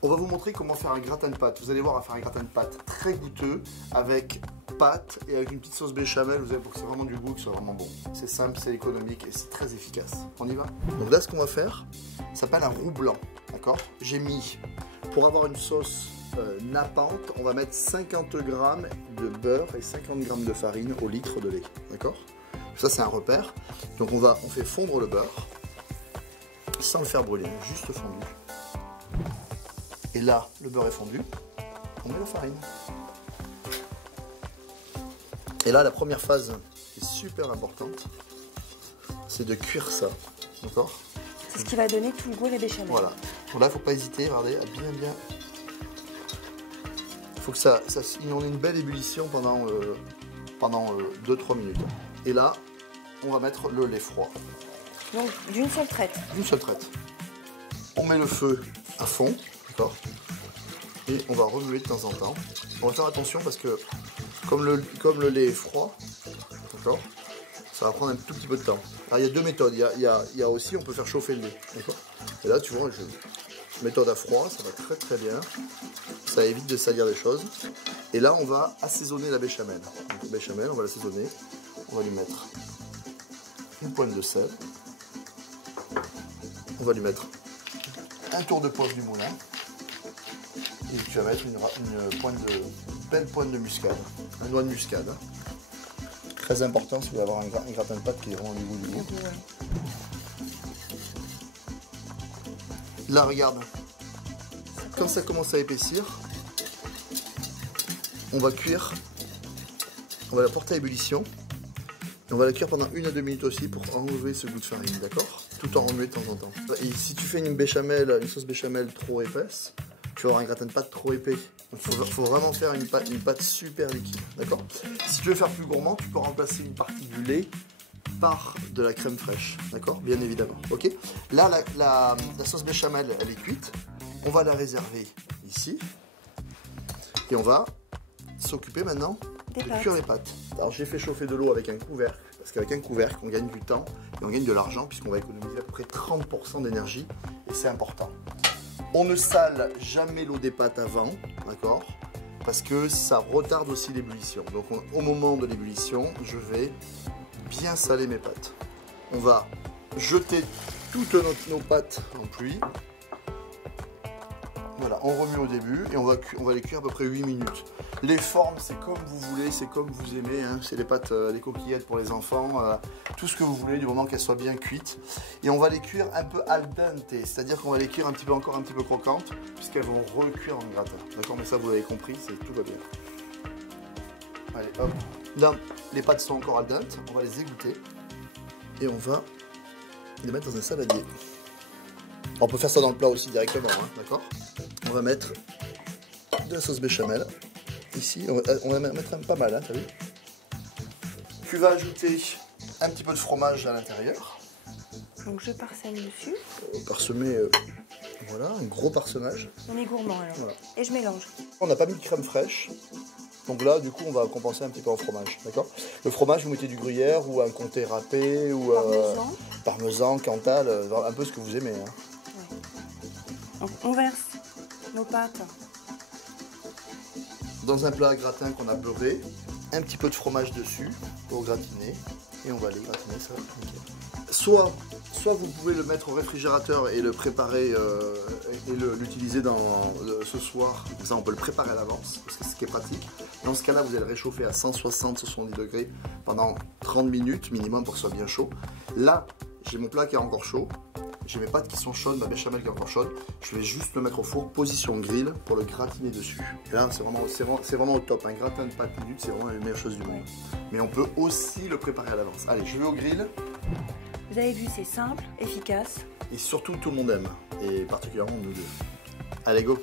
On va vous montrer comment faire un gratin de pâtes. Vous allez voir, on va faire un gratin de pâtes très goûteux avec pâtes et avec une petite sauce béchamel. Vous allez pour que c'est vraiment du goût, que ce soit vraiment bon. C'est simple, c'est économique et c'est très efficace. On y va? Donc là, ce qu'on va faire, ça s'appelle un roux blanc. D'accord? J'ai mis, pour avoir une sauce nappante, on va mettre 50 g de beurre et 50 g de farine au litre de lait. D'accord? Ça, c'est un repère. Donc on fait fondre le beurre sans le faire brûler, juste fondu. Et là, le beurre est fondu, on met la farine. Et là, la première phase qui est super importante, c'est de cuire ça, d'accord? C'est ce qui va donner tout le goût à la béchamel. Voilà. Donc là, il ne faut pas hésiter, regardez, à bien... Il faut que ça on ait une belle ébullition pendant 2-3 minutes. Et là, on va mettre le lait froid. Donc, d'une seule traite. D'une seule traite. On met le feu à fond. Et on va remuer de temps en temps. On va faire attention parce que comme le lait est froid, d'accord, ça va prendre un tout petit peu de temps. Alors il y a deux méthodes. Il y a aussi, on peut faire chauffer le lait. Et là tu vois, méthode à froid, ça va très très bien. Ça évite de salir les choses. Et là on va assaisonner la béchamel. Donc la béchamel, on va l'assaisonner. On va lui mettre une pointe de sel. On va lui mettre un tour de poivre du moulin. Et tu vas mettre une belle pointe de muscade, un noix de muscade. Très important si vous voulez avoir un gratin de pâtes qui est vraiment du goût. Là, regarde, quand ça commence à épaissir, on va cuire, on va la porter à ébullition. Et on va la cuire pendant 1 à 2 minutes aussi pour enlever ce goût de farine, d'accord? Tout en remuant de temps en temps. Et si tu fais une sauce béchamel trop épaisse, tu vas avoir un gratin de pâte trop épais. Il faut vraiment faire une pâte super liquide, d'accord? Si tu veux faire plus gourmand, tu peux remplacer une partie du lait par de la crème fraîche, d'accord? Bien évidemment, ok? Là, la sauce béchamel, elle est cuite. On va la réserver ici. Et on va s'occuper maintenant de cuire les pâtes. Alors j'ai fait chauffer de l'eau avec un couvercle, parce qu'avec un couvercle, on gagne du temps et on gagne de l'argent, puisqu'on va économiser à peu près 30% d'énergie, et c'est important. On ne sale jamais l'eau des pâtes avant, d'accord? Parce que ça retarde aussi l'ébullition. Donc au moment de l'ébullition, je vais bien saler mes pâtes. On va jeter toutes nos pâtes en pluie. Voilà, on remue au début et on va les cuire à peu près 8 minutes. Les formes, c'est comme vous voulez, c'est comme vous aimez. Hein. C'est les pâtes, les coquillettes pour les enfants, tout ce que vous voulez, du moment qu'elles soient bien cuites. Et on va les cuire un peu al dente, c'est-à-dire qu'on va les cuire encore un petit peu croquantes, puisqu'elles vont recuire en gratin. D'accord, mais ça vous avez compris, tout va bien. Allez, hop. Là, les pâtes sont encore al dente, on va les égoutter. Et on va les mettre dans un saladier. On peut faire ça dans le plat aussi directement, hein, d'accord? On va mettre de la sauce béchamel. Ici, on va mettre pas mal, hein, t'as vu? Tu vas ajouter un petit peu de fromage à l'intérieur. Donc je parsème dessus. Parsemer, voilà, un gros parsemage. On est gourmand alors. Voilà. Et je mélange. On n'a pas mis de crème fraîche. Donc là, du coup, on va compenser un petit peu en fromage, d'accord? Le fromage, vous mettez du gruyère ou un comté râpé ou parmesan, cantal, un peu ce que vous aimez. Hein. Ouais. Donc on verse nos pâtes dans un plat à gratin qu'on a beurré, un petit peu de fromage dessus pour gratiner, et on va aller gratiner ça. Soit vous pouvez le mettre au réfrigérateur et le préparer et l'utiliser ce soir, comme ça on peut le préparer à l'avance, parce que c'est ce qui est pratique. Dans ce cas-là, vous allez le réchauffer à 160-170 degrés pendant 30 minutes minimum pour que ce soit bien chaud. Là, j'ai mon plat qui est encore chaud. J'ai mes pâtes qui sont chaudes, ma béchamel qui est encore chaude. Je vais juste le mettre au four, position grill, pour le gratiner dessus. Et là, c'est vraiment au top. Un gratin de pâtes minutes, c'est vraiment la meilleure chose du monde. Mais on peut aussi le préparer à l'avance. Allez, je vais au grill. Vous avez vu, c'est simple, efficace. Et surtout, tout le monde aime. Et particulièrement nous deux. Allez, go!